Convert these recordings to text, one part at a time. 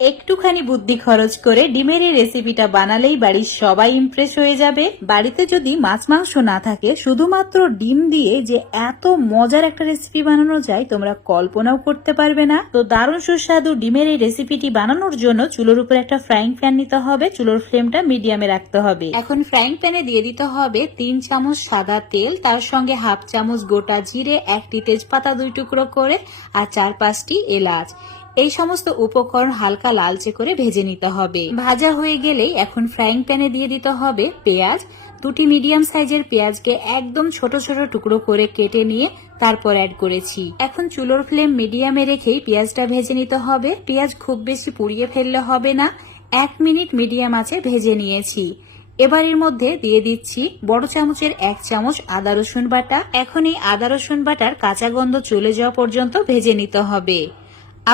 একটুখানি বুদ্ধি খরচ করে ডিমের এই রেসিপিটা বানালেই বাড়ির সবাই ইমপ্রেস হয়ে যাবে। বাড়িতে যদি মাছ মাংস না থাকে, শুধুমাত্র ডিম দিয়ে যে এত মজার একটা রেসিপি বানানো যায় তোমরা কল্পনাও করতে পারবে না। তো দারুণ সুস্বাদু ডিমের এই রেসিপিটি বানানোর জন্য চুলোর উপর একটা ফ্রাইং প্যান নিতে হবে, চুলোর ফ্লেমটা মিডিয়ামে রাখতে হবে। এখন ফ্রাইং প্যানে দিয়ে দিতে হবে 3 চামচ সাদা তেল, তার সঙ্গে হাফ চামচ গোটা জিরে, 1টি তেজপাতা 2 টুকরো করে আর 4-5টি এলাচ। এই সমস্ত উপকরণ হালকা লালচে করে ভেজে নিতে হবে। ভাজা হয়ে গেলেই এখন ফ্রাইং প্যানে দিয়ে দিতে হবে পেঁয়াজ। 2টি মিডিয়াম সাইজের পেঁয়াজকে একদম ছোট ছোট টুকরো করে কেটে নিয়ে তারপর অ্যাড করেছি। এখন চুলোর ফ্লেম মিডিয়ামে রেখেই পেঁয়াজটা ভেজে নিতে হবে। পেঁয়াজ খুব বেশি পুড়িয়ে ফেললে হবে না, 1 মিনিট মিডিয়াম আঁচে ভেজে নিয়েছি। এবার এর মধ্যে দিয়ে দিচ্ছি বড় চামচের 1 চামচ আদা রসুন বাটা। এখন এই আদা রসুন বাটার কাঁচা গন্ধ চলে যাওয়া পর্যন্ত ভেজে নিতে হবে।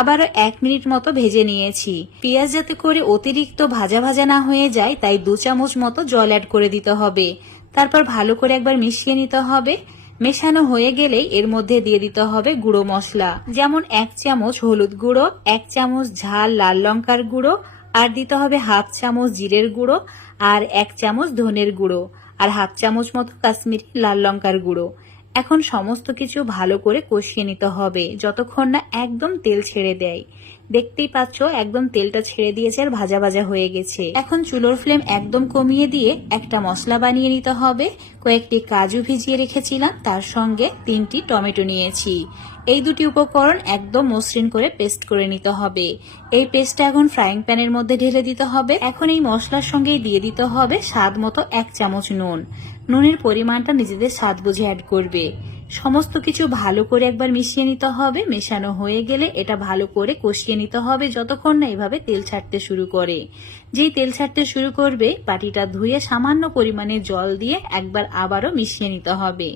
আবারও 1 মিনিট মতো ভেজে নিয়েছি। পেঁয়াজ যাতে করে অতিরিক্ত ভাজা ভাজা না হয়ে যায় তাই 2 চামচ মতো জল অ্যাড করে দিতে হবে। তারপর ভালো করে একবার মিশিয়ে নিতে হবে। মেশানো হয়ে গেলেই এর মধ্যে দিয়ে দিতে হবে গুঁড়ো মশলা, যেমন 1 চামচ হলুদ গুঁড়ো, 1 চামচ ঝাল লাল লঙ্কার গুঁড়ো, আর দিতে হবে হাফ চামচ জিরের গুঁড়ো, আর 1 চামচ ধনের গুঁড়ো, আর হাফ চামচ মতো কাশ্মীরি লাল লঙ্কার গুঁড়ো। এখন সমস্ত কিছু ভালো করে কষিয়ে নিতে হবে যতক্ষণ না একদম তেল ছেড়ে দেয়। দেখতেই পাচ্ছ একদম তেলটা ছেড়ে দিয়েছে আর ভাজা ভাজা হয়ে গেছে। এখন চুলোর ফ্লেম একদম কমিয়ে দিয়ে একটা মশলা বানিয়ে নিতে হবে। কয়েকটি কাজু ভিজিয়ে রেখেছিলাম, তার সঙ্গে 3টি টমেটো নিয়েছি। এই 2টি উপকরণ একদম মসৃণ করে পেস্ট করে নিতে হবে। এই পেস্টটা এখন ফ্রাইং প্যানের মধ্যে ঢেলে দিতে হবে। এখন এই মশলার সঙ্গেই দিয়ে দিতে হবে স্বাদ মতো 1 চামচ নুন। নুনের পরিমাণটা নিজেদের স্বাদ বুঝে অ্যাড করবে। সমস্ত কিছু ভালো করে একবার মিশিয়ে নিতে হবে। মেশানো হয়ে গেলে এটা ভালো করে কষিয়ে নিতে হবে যতক্ষণ না এভাবে তেল ছাড়তে শুরু করে। যেই তেল ছাড়তে শুরু করবে বাটিটা ধুয়ে সামান্য পরিমাণে জল দিয়ে একবার আবারও মিশিয়ে নিতে হবে।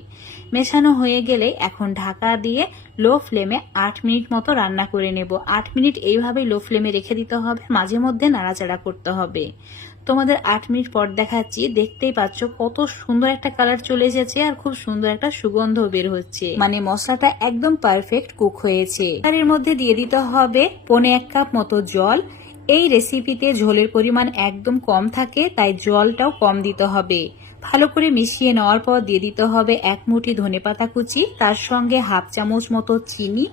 মেশানো হয়ে গেলে এখন ঢাকা দিয়ে লো ফ্লেমে 8 মিনিট মতো রান্না করে নেব। 8 মিনিট এইভাবেই লো ফ্লেমে রেখে দিতে হবে, মাঝে মধ্যে নাড়াচাড়া করতে হবে। তোমাদের 8 মিনিট পর দেখাচ্ছি। দেখতেই পাচ্ছ কত সুন্দর একটা কালার চলে এসেছে আর খুব সুন্দর একটা সুগন্ধ বের হচ্ছে, মানে মশলাটা একদম পারফেক্ট কুক হয়েছে। আর এর মধ্যে দিয়ে দিতে হবে 1.25 কাপ মতো জল। এই রেসিপিতে ঝোলের পরিমাণ একদম কম থাকে, তাই জলটাও কম দিতে হবে। ভালো করে মিশিয়ে নেওয়ার পর দিয়ে দিতে হবে 1 মুঠি ধনেপাতা কুচি, তার সঙ্গে হাফ চামচ মতো চিনি,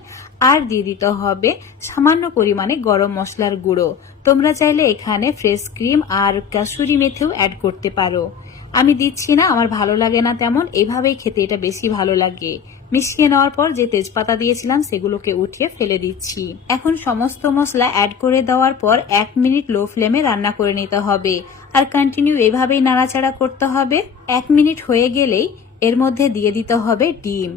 আর দিয়ে দিতে হবে সামান্য পরিমাণে গরম মশলার গুঁড়ো। তোমরা চাইলে এখানে ফ্রেশ ক্রিম আর কাসুরি মেথিও অ্যাড করতে পারো। আমি দিচ্ছি না, আমার ভালো লাগে না তেমন, এইভাবেই খেতে এটা বেশি ভালো লাগে। মিশিয়ে নেওয়ার পর যে তেজপাতা দিয়েছিলাম সেগুলোকে উঠিয়ে ফেলে দিচ্ছি। এখন সমস্ত মশলা অ্যাড করে দেওয়ার পর 1 মিনিট লো ফ্লেমে রান্না করে নিতে হবে আর কন্টিনিউ এভাবেই নাড়াচাড়া করতে হবে। 1 মিনিট হয়ে গেলেই এর মধ্যে দিয়ে দিতে হবে ডিম।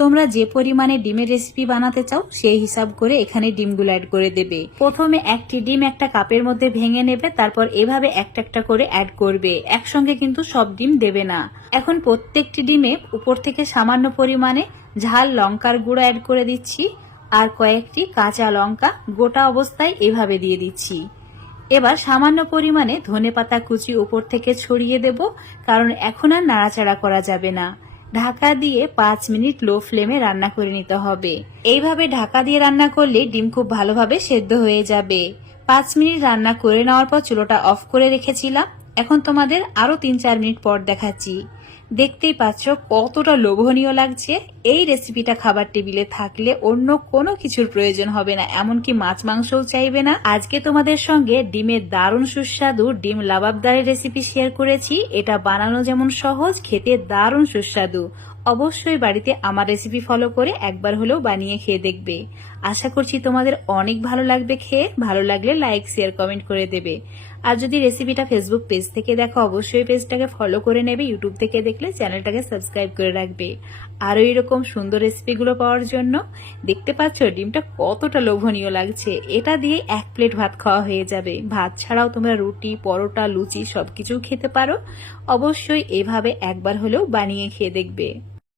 তোমরা যে পরিমাণে ডিমের রেসিপি বানাতে চাও সেই হিসাব করে এখানে ডিমগুলো অ্যাড করে দেবে। প্রথমে 1টি ডিম একটা কাপের মধ্যে ভেঙে নেবে, তারপর এভাবে একটা একটা করে অ্যাড করবে, একসঙ্গে কিন্তু সব ডিম দেবে না। এখন প্রত্যেকটি ডিমে উপর থেকে সামান্য পরিমাণে ঝাল লঙ্কার গুঁড়ো অ্যাড করে দিচ্ছি আর কয়েকটি কাঁচা লঙ্কা গোটা অবস্থায় এভাবে দিয়ে দিচ্ছি। এবার সামান্য পরিমাণে ধনেপাতা কুচি উপর থেকে ছড়িয়ে দেব, কারণ এখন আর নাড়াচাড়া করা যাবে না। ঢাকা দিয়ে 5 মিনিট লো ফ্লেমে রান্না করে নিতে হবে। এইভাবে ঢাকা দিয়ে রান্না করলে ডিম খুব ভালোভাবে সেদ্ধ হয়ে যাবে। 5 মিনিট রান্না করে নেওয়ার পর চুলোটা অফ করে রেখেছিলাম। এখন তোমাদের আরো 3-4 মিনিট পর দেখাচ্ছি। দেখতেই পাচ্ছ কতটা লোভনীয় লাগছে। এই রেসিপিটা খাবার টেবিলে থাকলে অন্য কোনো কিছুর প্রয়োজন হবে না, এমনকি মাছ মাংসও চাইবে না। আজকে তোমাদের সঙ্গে ডিমের দারুণ সুস্বাদু ডিম লাবাবদারের রেসিপি শেয়ার করেছি। এটা বানানো যেমন সহজ, খেতে দারুণ সুস্বাদু। অবশ্যই বাড়িতে আমার রেসিপি ফলো করে একবার হলেও বানিয়ে খেয়ে দেখবে। আশা করছি তোমাদের অনেক ভালো লাগবে খেয়ে। ভালো লাগলে লাইক শেয়ার কমেন্ট করে দেবে। আর যদি রেসিপিটা ফেসবুক পেজ থেকে দেখো অবশ্যই পেজটাকে ফলো করে নেবে। ইউটিউব থেকে দেখলে চ্যানেলটাকে সাবস্ক্রাইব করে রাখবে আরো এরকম সুন্দর রেসিপিগুলো পাওয়ার জন্য। দেখতে পাচ্ছ ডিমটা কতটা লোভনীয় লাগছে। এটা দিয়ে 1 প্লেট ভাত খাওয়া হয়ে যাবে। ভাত ছাড়াও তোমরা রুটি, পরোটা, লুচি সবকিছু খেতে পারো। অবশ্যই এভাবে একবার হলেও বানিয়ে খেয়ে দেখবে।